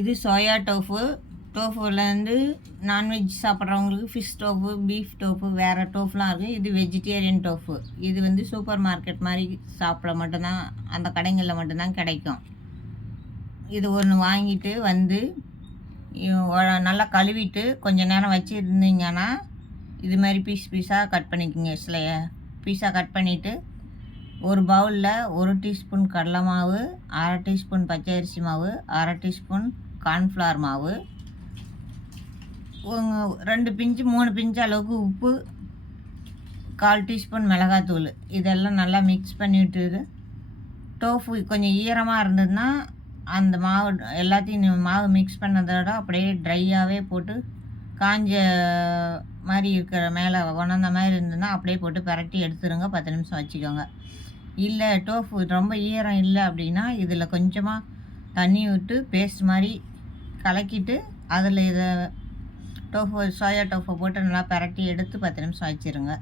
இது soya tofu. டோஃபுலேருந்து non veg சாப்பிட்றவங்களுக்கு ஃபிஷ் டோஃபு, பீஃப் டோஃபு, வேறு டோஃப்லாம் இருக்குது. இது வெஜிடேரியன் டோஃபு. இது வந்து சூப்பர் மார்க்கெட் மாதிரி சாப்பிட மட்டும்தான், அந்த கடைகளில் மட்டும்தான் கிடைக்கும். இது ஒன்று வாங்கிட்டு வந்து நல்லா கழுவிட்டு கொஞ்சம் நேரம் வச்சுருந்தீங்கன்னா இது மாதிரி பீஸாக கட் பண்ணிக்கோங்க. பீஸாக கட் பண்ணிவிட்டு ஒரு பவுலில் 1 டீஸ்பூன் கடலை மாவு, 1/2 டீஸ்பூன் பச்சை அரிசி மாவு, 1/2 டீஸ்பூன் கார்ன்ஃப்ளவர் மாவு, 2 பிஞ்சு 3 பிஞ்சு அளவுக்கு உப்பு, 1/4 டீஸ்பூன் மிளகாத்தூள் இதெல்லாம் நல்லா மிக்ஸ் பண்ணிவிட்டு டோஃபு கொஞ்சம் ஈரமாக இருந்ததுன்னா அந்த மாவு எல்லாத்தையும் மாவு மிக்ஸ் பண்ணதோட அப்படியே ட்ரையாகவே போட்டு காஞ்ச மாதிரி இருக்கிற மேலே உணர்ந்த மாதிரி இருந்ததுன்னா அப்படியே போட்டு பிரட்டி எடுத்துருங்க. 10 நிமிஷம் வச்சுக்கோங்க. இல்லை டோஃபு ரொம்ப ஈரம் இல்லை அப்படின்னா இதில் கொஞ்சமாக தண்ணி விட்டு பேஸ்ட் மாதிரி கலக்கிட்டு அதில் இதை சோயா டோஃபை போட்டு நல்லா பிரட்டி எடுத்து 10 நிமிஷம் வச்சுருங்க.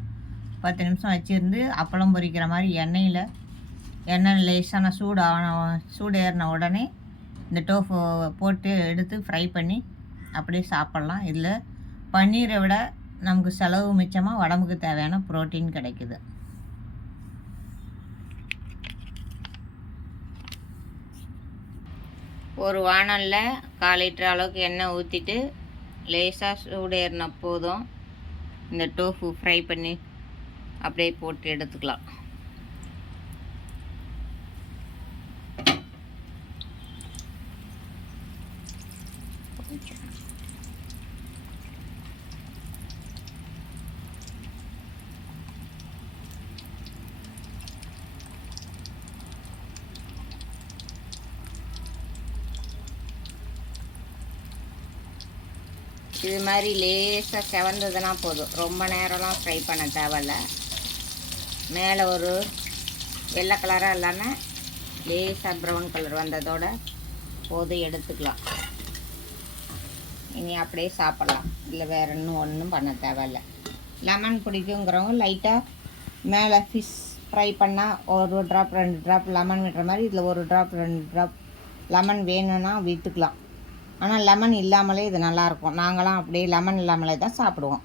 10 நிமிஷம் வச்சுருந்து அப்பளம் பொரிக்கிற மாதிரி எண்ணெய் லேசான சூடு ஏறின உடனே இந்த டோஃபு போட்டு எடுத்து ஃப்ரை பண்ணி அப்படியே சாப்பிட்லாம். இதில் பன்னீரை விட நமக்கு செலவு மிச்சமாக உடம்புக்கு தேவையான ப்ரோட்டீன் கிடைக்குது. ஒரு வாணலில் 1/4 லிட்டர் அளவுக்கு எண்ணெய் ஊற்றிட்டு லேசாக சூடு ஏறின போதும் இந்த டோஃபு ஃப்ரை பண்ணி அப்படியே போட்டு எடுத்துக்கலாம். இது மாதிரி லேசாக செவந்ததுன்னா போதும், ரொம்ப நேரம்லாம் ஃப்ரை பண்ண தேவையில்ல. மேலே ஒரு வெள்ளை கலராக இல்லாமல் லேசாக ப்ரௌன் கலர் வந்ததோட போதும், எடுத்துக்கலாம். இனி அப்படியே சாப்பிட்லாம். இல்லை வேறு ஒன்றும் பண்ண தேவையில்ல. லெமன் பிடிக்குங்கிறவங்க லைட்டாக மேலே ஃபிஷ் ஃப்ரை பண்ணால் 1 ட்ராப் 2 ட்ராப் லெமன் விடுற மாதிரி இதில் 1 ட்ராப் 2 ட்ராப் லெமன் வேணும்னா விற்றுக்கலாம். ஆனால் லெமன் இல்லாமலே இது நல்லாயிருக்கும். நாங்களாம் அப்படியே லெமன் இல்லாமலே தான் சாப்பிடுவோம்.